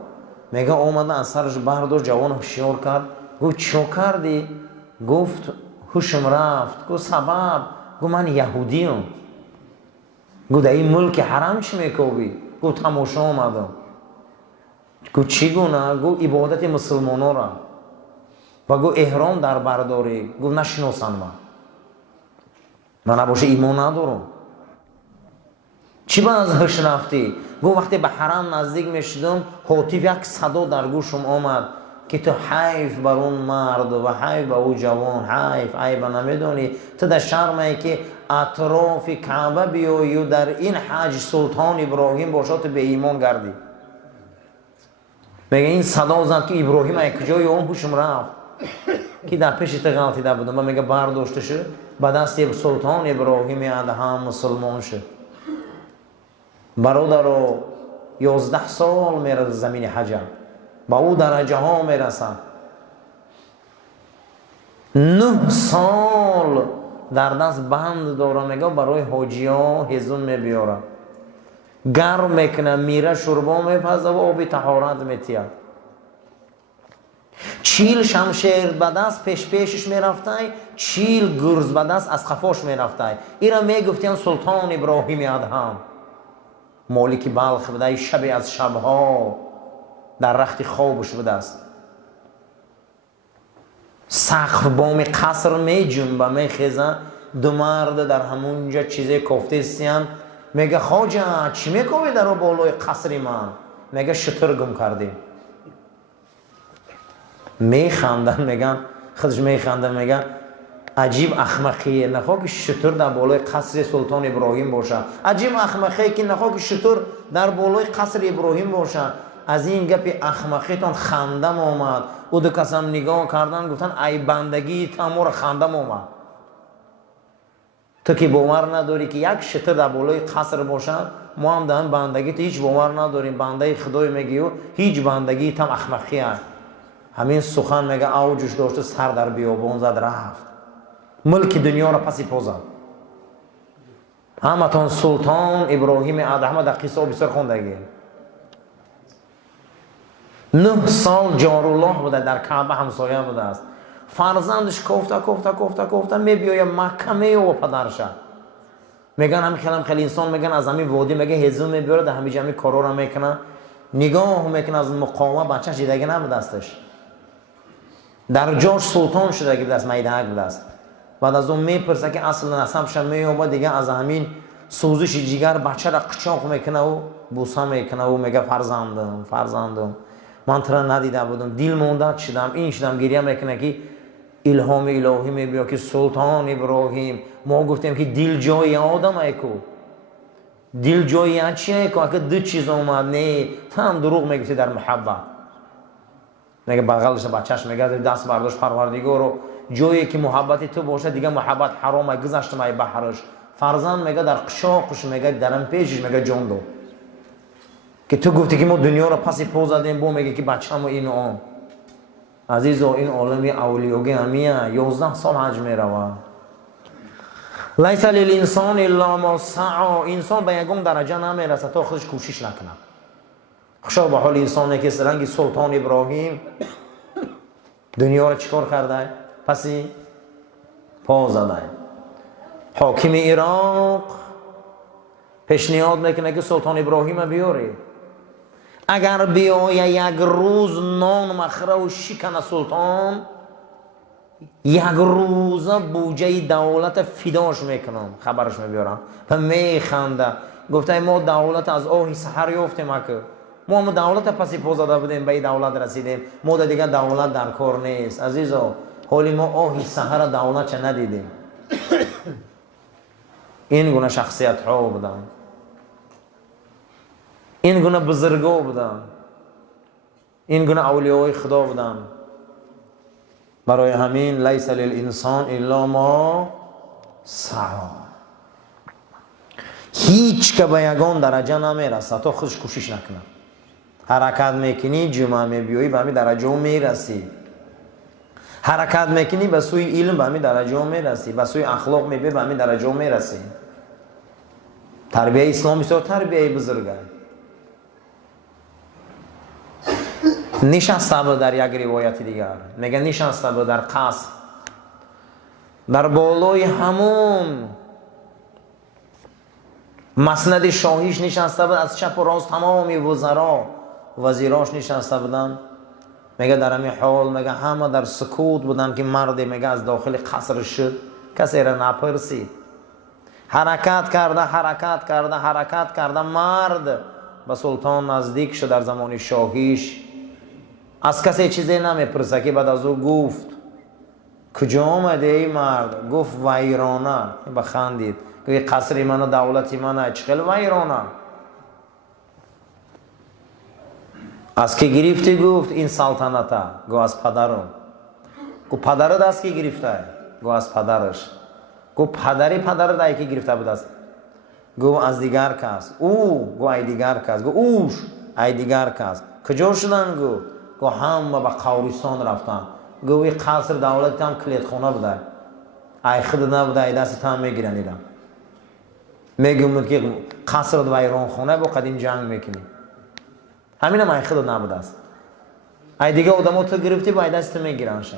میگه آمده از سرش بردار. جوان هوشیار کرد، گفت چو کردی؟ گفت هوشم رفت. گفت سبب؟ گفت من یهودیم. گفت این ملک حرم چی میکوبی؟ گفت تماشا آمدم. گفت چی گونه؟ گفت عبادت مسلمانا را. و گفت احرام در برداری. گفت نشناسم من نباشه ایمان ندارم. چی با از هوش رفتی؟ گفت وقتی به حرم نزدیک میشدم هاتف یک صدا در گوشم آمد که تو حیف بر اون مرد و حیف به او جوان، حیف نمیدونی تو در شرمه که اطراف کعبه بیایی و در این حج سلطان ابراهیم باشد تو به ایمان گردی. میگه این صدا زد که ابراهیم ای کجای اون هوشم رفت که در پیش تو غلطی در بودم. و میگه برداشته شد به دست سلطان ابراهیم ادهم مسلمان شد. برادر 11 سال میره زمین حج، با او درجه ها میرسن. 9 سال در دست بند داره، میگه برای حاجی ها هزون میبیاره، گرم میکنه، میره شربا میپزه و آبی طهارت میتیه. 40 شمشیر به دست پیشش میرفته، 40 گرز به دست از خفاش میرفته. اینا میگفتن سلطان ابراهیم ادهم مالک بلخ بوده. شب از شبها در رخت خوابش بوده است. سقف بام قصر می جنبه می خیزه. دو مرد در همونجا چیزی کفته استیان. میگه خواجه چی میکنی در بالای قصری من؟ میگه شتر گم کردی. میخندن، میگن خودش میخندن، میگن عجیب احمقیه، نخواه که شتر در بالای قصر سلطان ابراهیم باشه. عجیب احمقیه که نخواه که شتر در بالای قصر ابراهیم باشه. از این گپ احمقیتان خندم آمد. او دو کسم نگاه کردن گفتن ای بندگی تمور خندم آمد. تو که باور نداری که یک شتر در بالای قصر باشه، ما هم در بندگی تو هیچ باور نداریم. بنده خدای میگی و هیچ بندگی تم احمقیه. همین سخن میگه اوجش داشته، سر در بیابان زد رفت. ملک دنیا را پسی پوزد. همتان سلطان ابراهیم ادهم در قصه بسیار خوندگی. 9 سال جارالله بوده، در کعبه همسایه بوده است. فرزندش کوفته میبیاید مکه میو پدرش. میگن هم خیلی انسان میگن از همین وادی میگه هزون میبیاره، در همین جمعی کارا را میکنه. نگاه میکنه از مقاومه بچهش دیدگی نبوده استش. در جاش سلطان شده که دست میدهک بوده است. بعد از اون میپرسه که اصل نسبش میومد دیگه، از همین سوزش جگر بچه را قچاق میکنه و بوسه میکنه و میگه فرزندم من تو را ندیده بودم، دل موندت شدم، این شدم. گریه میکنه که الهام الهی میبیا که سلطان ابراهیم ما گفتیم که دل جای آدم ایکو، دل جای چیه که اگه دو چیز اومد نه تو هم دروغ میگفتی در محبت. میگه بغلش بچهش میگه دست برداشت پروردگار رو، جایی که محبت تو باشه دیگه محبت حرامه، گذشت مای بحرش. فرزند میگه در قشاقش میگه درم پیشش میگه جان دو که تو گفتی که ما دنیا رو پسی پو زدیم، بو میگه که بچه‌مو این آن. عزیزو این عالمی اولیوگی همیه 11 سال حج میروه. لیس للانسان الا ما سعی. انسان به یگان درجه نمیرسه تا خودش کوشش نکنه. خوشا به حال انسانی که سرنگی سلطان ابراهیم دنیا رو چیکار کرده؟ پسی پا زده. حاکم عراق پیشنهاد میکنه که سلطان ابراهیم بیاری. اگر بیای یک روز نان مخره و شکنه سلطان، یک روز بوجه دولت فداش میکنم. خبرش میبیارم و میخنده. گفته ما دولت از آهی سحر یافتیم که ما هم دولت پسی پا زده بودیم، به این دولت رسیدیم، ما دیگه دولت در کار نیست. عزیزا حالی ما آهی سحر دولت چه ندیدیم. این گونه شخصیت ها بودن، این گونه بزرگا بودن، این گونه اولیای خدا بودن. برای همین لیس للانسان الا ما سعی. هیچ که به یگان درجه نمیرسه تا خودش کوشش نکنه. حرکت میکنی جمعه میبیایی به همین درجه میرسی. حرکت میکنی به سوی علم به همین درجه میرسی. به سوی اخلاق میبی به همین درجه میرسی. تربیه اسلام بسیار تربیه بزرگه. نشسته بود در یک روایت دیگر میگه نشسته بود در قصر در بالای همون مسند شاهیش نشسته بود. از چپ و راست تمامی وزرا وزیراش نشسته بودن. میگه در همین حال میگه همه در سکوت بودن که مرد میگه از داخل قصر شد کسی را نپرسید. حرکت کرده مرد به سلطان نزدیک شد در زمان شاهیش. از کسی چیزی نمیپرسه که بعد از او گفت کجا آمده ای مرد؟ گفت ویرانه. بخندید گفت قصر من و دولت من چخیل ویرانه. از که گرفتی؟ گفت این سلطنته. گفت از پدرم. گفت پدرت از که گرفته؟ گفت از پدرش. گفت پدرت ای که گرفته بود است؟ گفت از دیگر کس. او؟ گفت ای دیگر کس. گفت اوش؟ ای دیگر کس. کجا شدن؟ گفت همه به قبرستان رفتن. گفت قصر دولت هم کلیدخانه بوده. ای خود نبوده ای دست هم میگیرن ایدم. میگم که قصر ویران خانه با قدیم جنگ میکنی. همین هم ای خود نبوده است. ای دیگه آدم تو گرفتی با ای دست میگیرنشن.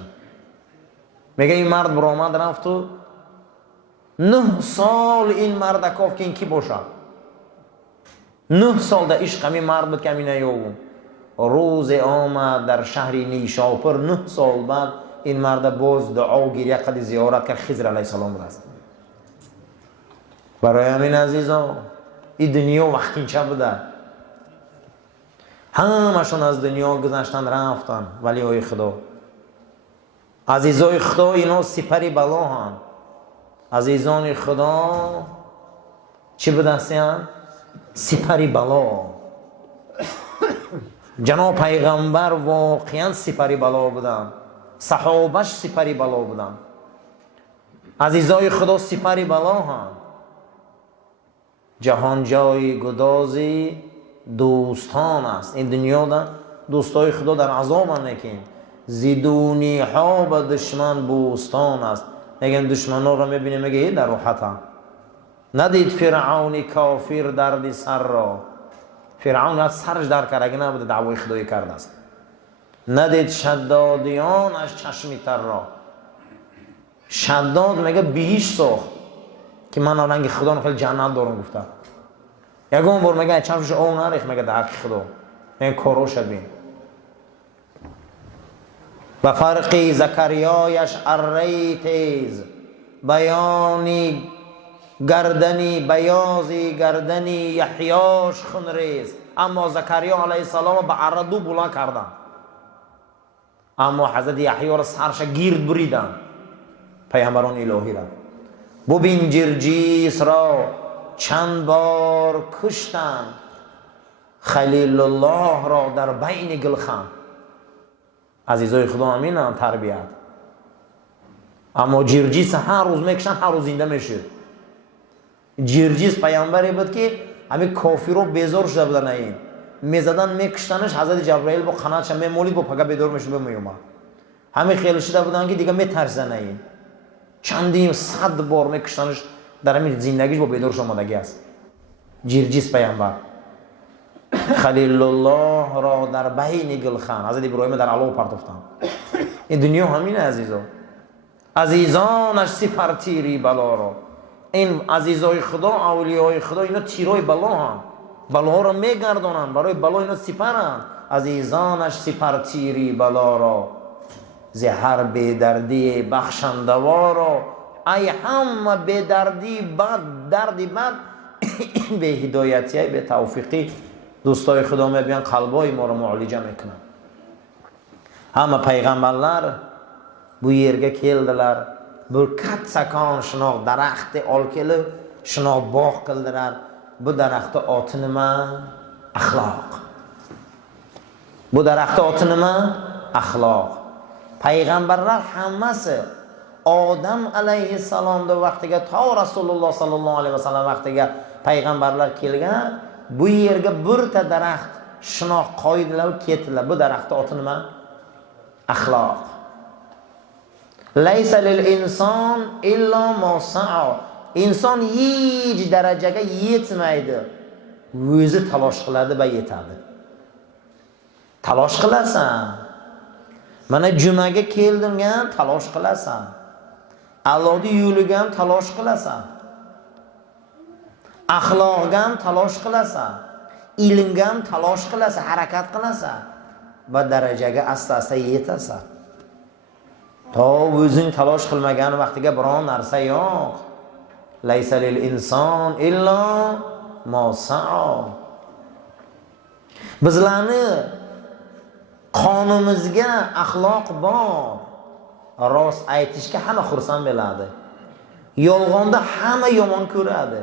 میگه این مرد برآمد رفت و 9 سال این مرد کاف که این کی باشه. 9 سال در عشق همین مرد بود که همین نیاوم. روز آمد در شهر نیشاپور 9 سال بعد این مرد باز دعا و گریه قد زیارت کرد خضر علیه السلام بود است. برای همین عزیزان این دنیا وقتی چه بوده؟ همشون از دنیا گذشتن رفتن ولی اوی خدا. عزیزای خدا اینا سپری بلا هم. عزیزان خدا چی بدستیان؟ سپری بلا. جناب پیغمبر واقعا سپری بلا بودن. صحابش سپری بلا بودن. عزیزای خدا سپری بلا هم. جهان جای گدازی دوستان است. این دنیا دا دوستای خدا در عذاب هم نکن. زیدونی ها به دشمن بوستان است. میگن دشمن ها را میبینیم میگه در راحت هم. ندید فرعونی کافر دردی سر را. فرعون از سرش در کرده نبوده دعوای خدایی کرده است. ندید شدادیان از چشمی تر را. شداد میگه بیهیش ساخت که من رنگ خدا خیلی جنت دارم گفته. یکون بار میگه چشمش اون نریخ میگه در حق خدا. این کارو شبین. و فرقی زکریایش اره تیز بیانی گردنی بیازی گردنی یحیاش خونریز. اما زکریا علیه السلام به اره دو بلند کردن. اما حضرت یحیی را سرش گیرد بریدن. پیامبران الهی را ببین جرجیس را چند بار کشتن. خلیل الله را در بین گلخن. عزیزای خدا همین تربیت. اما جرجیس هر روز میکشن هر روز زنده میشد. جرجیس پیامبری بود که همین کافرها بیزار شده بودن. این میزدن میکشتنش. حضرت جبرائیل با قناتش میمولید با پگه بیدار میشد میومد. همین خیال شده بودن که دیگه میترسن. این چندین 100 بار میکشتنش. در همین زندگیش با بیدار شدگی است. جرجیس پیامبر. خلیل الله را در بین گلخن. حضرت ابراهیم در علا پرتافتن. این دنیا همینه عزیزان. عزیزانش سپر تیری بلا را. این عزیزای خدا اولیای خدا اینا تیرای بلا هم. بلا را میگردانند. برای بلا اینا سپرند. عزیزانش سپر تیری بلا را. زهر بیدردی بخشندوارا. ای همه بیدردی بد دردی بد به هدایتی به توفیقی دوستای خدا میبینن قلبای ما رو معالجه میکنن. همه پیغمبرlar bu yerga keldilar. Bir kattakon shunaq daraxtni olib kelib shunaq bog' qildilar. Bu daraxtni oti nima? Axloq. Bu daraxtni oti nima? Axloq. Payg'ambarlar hammasi Odam alayhissalomning vaqtiga to Rasululloh sallallohu alayhi vasallam vaqtiga payg'ambarlar kelgan, bu yerga birta daraxt shinoq qo'ydilar, ketdilar. Bu daraxtning oti nima? Axloq. Laysa lil inson illa ma sa'a. Inson hech darajaga yetmaydi. O'zi talosh qiladi va yetadi. Talosh qilasan. Mana jumaga keldimga talosh qilasan. Allohning yo'liga ham talosh qilasan. Axloqga ham talosh qilasan. Ilmga ham talosh qilasan, harakat qilasan va darajaga asta-asta yetasan. To o'zing talosh qilmagan vaqtiga biron narsa yo'q. Laysa lil inson illa ma sa'a. Bizlarni qonimizga axloq bor. Rost aytishga hamma xursand bo'ladi. Yolg'onda hamma yomon ko'radi.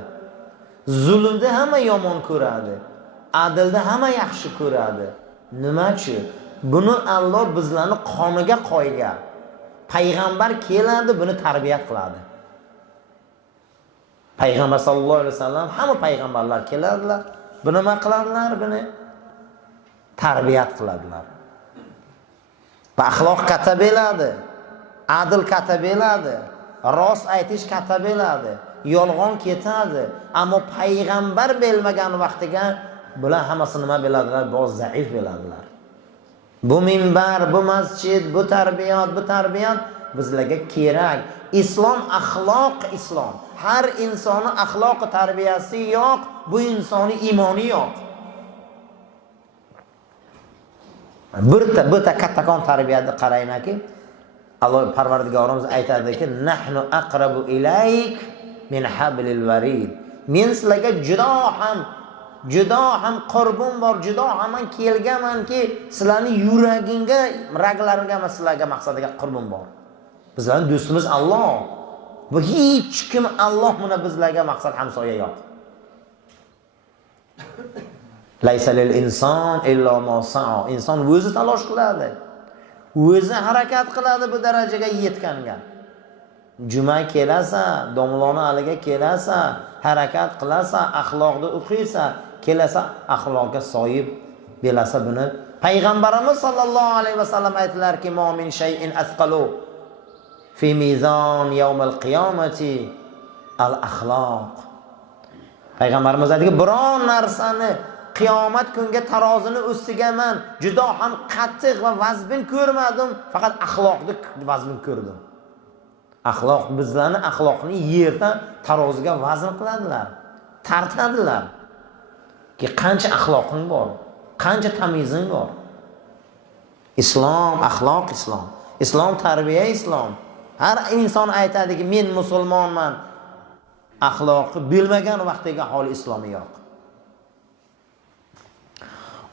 Zulmda hamma yomon ko'radi. Adilda hamma yaxshi ko'radi. Nimachi? Buni Alloh bizlarni qoniga qo'ygan. Payg'ambar keladi, buni tarbiyat qiladi. Payg'ambar sallallohu alayhi vasallam, hamma payg'ambarlar keladilar. Buni nima qiladilar? Buni tarbiyat qiladilar. Va axloq katta bo'ladi. Adil katta bo'ladi. Rost aytish katta bo'ladi. Yolg'on ketadi. Ammo payg'ambar bo'lmagan vaqtiga bular hammasi nima bo'ladilar? Boz zaif bo'ladilar. Bu minbar, bu masjid, bu tarbiyat bizlarga kerak. Islom axloq islom. Har insonni axloq tarbiyasi yo'q, bu insonni iymoni yo'q. Birta kattakon tarbiyatni qaraymanki, Alloh Parvardigorimiz aytadiki, nahnu aqrabu ilayk min hablil varid. Men sizlarga judo ham qurbim bor, judo ham kelganmanki, sizlarning yuragingga, raglaringga, sizlarga maqsadiga qurbim bor. Bizlarning do'stimiz Alloh. Bu hech kim Alloh buni bizlarga maqsad hamsoya yo'q. Laysa lil inson illa ma sa'a. Inson o'zi talosh qiladi. O'zi harakat qiladi bu darajaga yetganga. Juma kelasa, domloni aliga kelasa, harakat qilasa, axloqni o'qiysa, kelasa axloqqa soyib belasa buni. Payg'ambarimiz sallallohu alayhi vasallam aytdilarki, "Mo min shay'in athqalu fi mizan yawmal qiyamati al-axloq." Payg'ambarimiz aytdiki, biron narsani qiyomat kunga tarozini ustiga men juda ham qattiq va vazmin ko'rmadim, faqat axloqni vazmin ko'rdim. Axloq bizlarni axloqni yerda taroziga vazn qiladilar, tartadilar. Ki qancha axloqing bor, qancha tamizing bor. Islom axloq islom. Islom tarbiya islom. Har inson aytadiki, men musulmonman. Axloqi bilmagan vaqtiga hol islomi yo'q.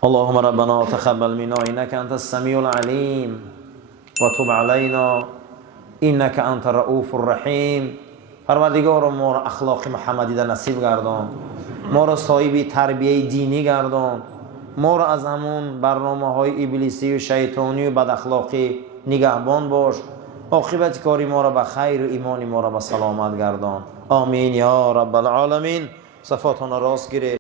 Allohumma rabbana taqabbal minna innaka antas samiul alim va tub alayna innaka antar raufur rahim. Parvardigorim ما را اخلاق محمدی در نصیب گردان، ما را صاحب تربیه دینی گردان، ما را از همون برنامه‌های ابلیسی و شیطانی و بد اخلاقی نگهبان باش. عاقبت کاری ما را به خیر و ایمان ما را به سلامت گردان. آمین یا رب العالمین. صفاتنا راست گیره.